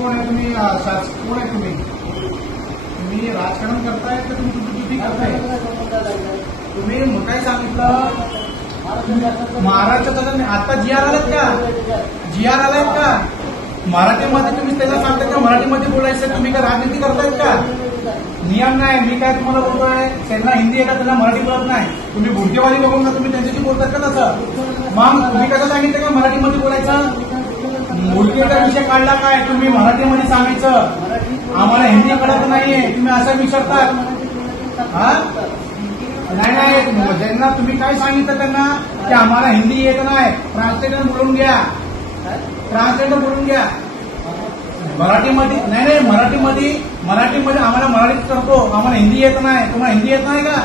कोण आहे तुम्ही? कोण आहे तुम्ही? तुम्ही राजकारण करताय का तुम्ही तुमची ड्युटी करताय? तुम्ही काय सांगितलं? महाराष्ट्राचा आता जी आर आलात का? जी आर आलाय का? मराठीमध्ये तुम्ही त्याला सांगता का मराठीमध्ये बोलायचं? तुम्ही काय राजनीती करतायत का? नियम नाही. मी काय तुम्हाला बोलतोय, त्यांना हिंदी येतात, त्यांना मराठी बोलत नाही. तुम्ही भुरकेवाली बघून का तुम्ही त्यांच्याशी बोलतात का तसं? मग तुम्ही कसं सांगितलं का मराठीमध्ये बोलायचं? मुलगीचा विषय काढला काय? तुम्ही मराठीमध्ये सांगायचं, आम्हाला हिंदी कळत नाहीये, तुम्ही असं विचारता? हा नाही, ज्यांना तुम्ही काय सांगितलं त्यांना की आम्हाला हिंदी येत नाही, ट्रान्सलेटर बोलून घ्या, ट्रान्सलेटर बोलून घ्या. मराठीमध्ये नाही, मराठीमध्ये आम्हाला मराठीत करतो, आम्हाला हिंदी येत नाही. तुम्हाला हिंदी येत नाही का?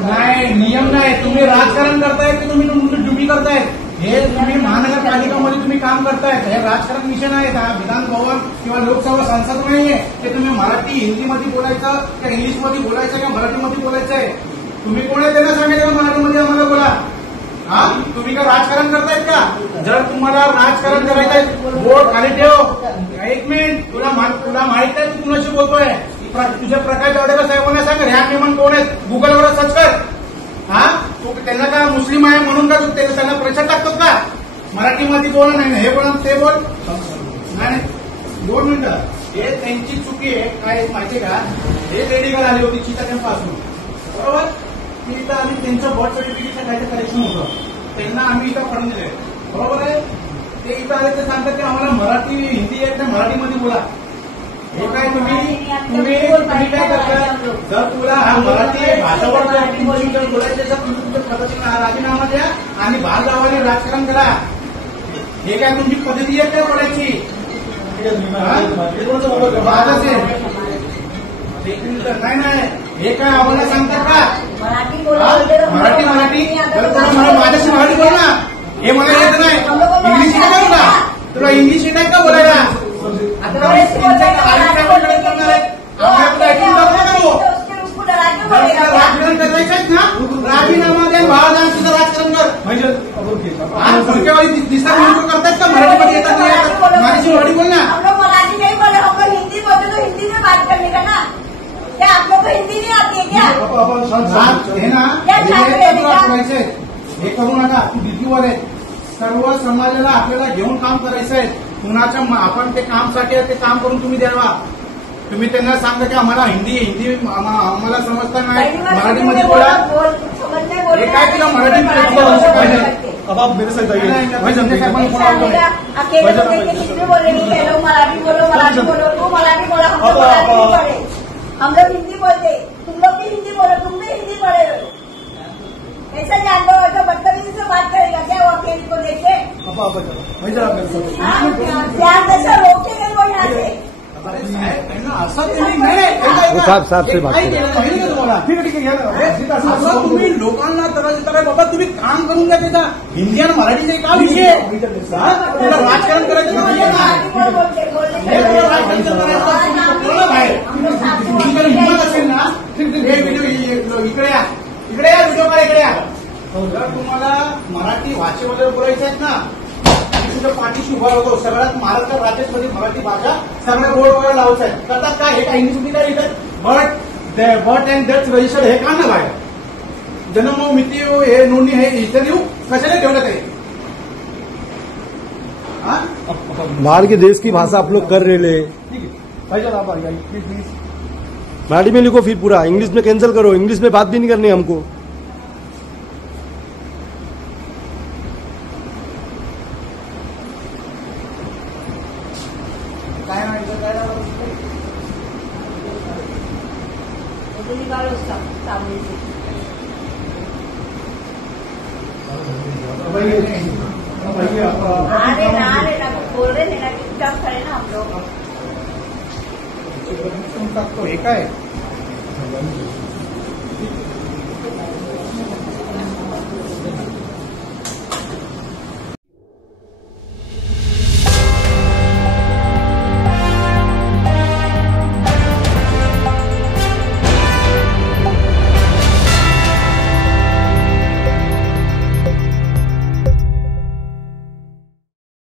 नाही, नियम नाही. तुम्ही राजकारण करताय की तुम्ही ड्युटी करताय? हे तुम्ही महानगरपालिकामध्ये तुम्ही काम करतायत, हे राजकारण विषय नाही. विधान भवन किंवा लोकसभा संसद नाहीये ते तुम्ही मराठी हिंदीमध्ये बोलायचं का इंग्लिशमध्ये बोलायचं का मराठीमध्ये बोलायचं आहे? तुम्ही कोण आहे त्यांना सांगायचं माराठीमध्ये आम्हाला बोला? हा, तुम्ही का राजकारण करतायत का? जर तुम्हाला राजकारण करायचं आहे, बोट खाली ठेव. एक मिनिट, तुला माहित आहे तू कुणाशी बोलतोय? तुझ्या प्रकाश जावडेकर साहेबांना सांग, ह्या नियमन कोण आहेत गुगलवर सर्च कर. हा, तू त्यांना का मुस्लिम आहे म्हणून का त्यांना प्रचार टाकतात का? मराठीमध्ये बोल नाही, हे बोल ते बोल. नाही, 2 मिनिटं. हे त्यांची चुकी आहे. काय माहितीये का? हे लेडीगर आली होती चितापासून, बरोबर? की इथं आम्ही त्यांचं बर्थ सर्टिफिकेटचं काहीतरी करेक्शन होतं, त्यांना आम्ही इथं पडून दिले, बरोबर आहे? ते इथं आले ते सांगतात की आम्हाला मराठी हिंदी येत नाही, मराठीमध्ये बोला. हे काय तुम्ही काय करता? जर तुला हा मराठी भाषावर बोलायचं तर तुम्ही तुमच्या पद्धतीने राजीनामा द्या आणि भागावाने राजकारण करा. हे काय तुमची पद्धती आहे काय बोलायची? नाही, हे काय आम्हाला सांगतात का? मराठी माझ्याशी मराठी बोल ना. हे मला येत नाही, इंग्लिश येत नाही का? तुला इंग्लिश येत नाही का बोलायला? राजकारण करायचं ना, राजीनामा द्या, बाळादान सुद्धा राजकारण कर. फुलकेवाली दिसतात म्हणून करतात का? मराठीमध्ये येतात नाही, माझ्याशी मराठी बोल ना. मराठी नहीं बोले, हमको हिंदी बोलते तो हिंदी में बात करने का ना. क्या आप लोग को हिंदी नहीं आती है क्या? हे ना, हे करू नका. तू दिल्लीवर आहे, सर्व समाजाला आपल्याला घेऊन काम करायचं आहे. कुणाच्या आपण ते कामसाठी ते काम करून तुम्ही द्यावा. तुम्ही त्यांना सांगा की आम्हाला हिंदी आम्हाला समजता नाही, मराठीमध्ये बोला. हे काय तुला मराठी अब आप मेरे साथ आइए. अकेले हिंदी बोले नहीं, हेलो मराठी बोलो, मराठी बोलो, तू मराठी बोला, हम लोग मराठी नहीं पढ़े, हम लोग हिंदी बोलते, तुम लोग भी हिंदी बोलो, तुम भी हिंदी पढ़े हो. ऐसा जान लो, जो बदतमीजी से बात करेगा क्या वो अकेले को देखे? ध्यान से रोके गए वो यहाँ से. साहेब से बात तुम्हाला ठीक आहे. असं तुम्ही लोकांना त्रास देता काय? बाबा तुम्ही काम करून घ्या. त्याचा हिंदी आणि मराठीचे का विषय? तुला राजकारण करायचं नाहीये ना, बाहेर हिंमत असेल ना, हे व्हिडिओ इकडे या, व्हिडिओ काढा, इकडे या. जर तुम्हाला मराठी भाषेमध्ये बोलायचं आहेत ना, तुझ्या पाठीशी उभा होतो. सगळ्यात महाराष्ट्र राज्यामध्ये मराठी भाषा सगळ्या बोर्ड वगैरे लावत आहेत. करतात काय? हे काय इंग्लिश काय येतात? बट अँड डेथ रजिस्टर्ड हे का ना बाहेर? जन्म मिती हे नोंदणी हे इथं देऊ कशाला ठेवलं ते? बाहर के देश की भाषा आप लोग कर रहे हैं. प्लीज मराठी में लिखो, फिर पूरा इंग्लिश में कैंसिल करो. इंग्लिश में बात भी नहीं करनी हमको. काय म्हणायचं? काय अरे ना बोल रहे थे ना कि कम करे ना हम लोग. हे काय